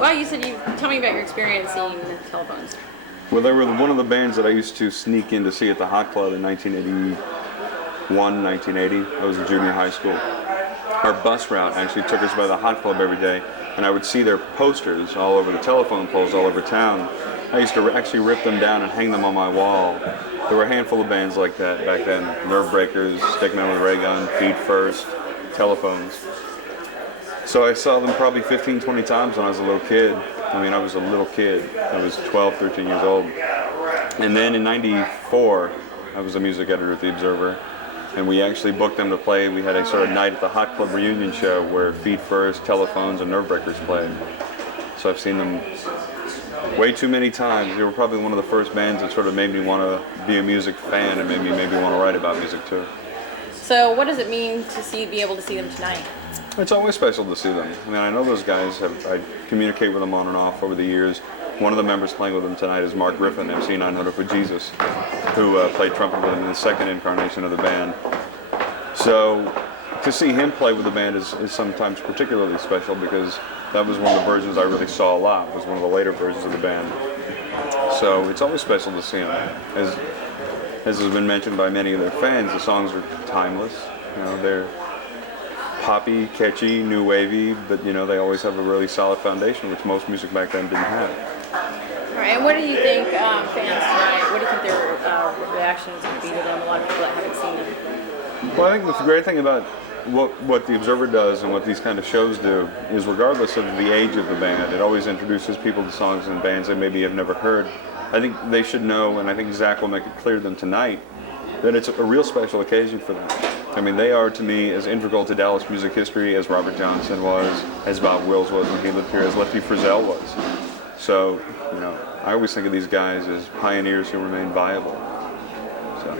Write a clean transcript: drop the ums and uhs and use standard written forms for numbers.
Well, you said tell me about your experience seeing Telephones. Well, they were one of the bands that I used to sneak in to see at the Hot Club in 1981, 1980. I was in junior high school. Our bus route actually took us by the Hot Club every day, and I would see their posters all over the telephone poles all over town. I used to actually rip them down and hang them on my wall. There were a handful of bands like that back then. Nerve Breakers, Stickman with Ray Gun, Feet First, Telephones. So I saw them probably 15, 20 times when I was a little kid. I mean, I was a little kid. I was 12, 13 years old. And then in '94, I was a music editor at The Observer, and we actually booked them to play. We had a sort of night at the Hot Club reunion show where Feet First, Telephones, and Nerve Breakers played. So I've seen them way too many times. They were probably one of the first bands that sort of made me want to be a music fan and made me want to write about music too. So what does it mean to be able to see them tonight? It's always special to see them. I mean, I know those guys. I communicate with them on and off over the years. One of the members playing with them tonight is Mark Griffin, MC 900 for Jesus, who played trumpet with them in the second incarnation of the band. So to see him play with the band is sometimes particularly special because that was one of the versions I really saw a lot. It was one of the later versions of the band. So it's always special to see them. As has been mentioned by many of their fans, the songs are timeless. You know, they're poppy, catchy, new wavy, but you know, they always have a really solid foundation, which most music back then didn't have. All right, and what do you think fans tonight, what do you think their reaction is going to be to them? A lot of people that haven't seen them. Well, I think the great thing about what The Observer does and what these kind of shows do is regardless of the age of the band, it always introduces people to songs and bands they maybe have never heard. I think they should know, and I think Zach will make it clear to them tonight, that it's a real special occasion for them. I mean, they are to me as integral to Dallas music history as Robert Johnson was, as Bout Wills was when he lived here, as Lefty Frizzell was. So, you know, I always think of these guys as pioneers who remain viable. So.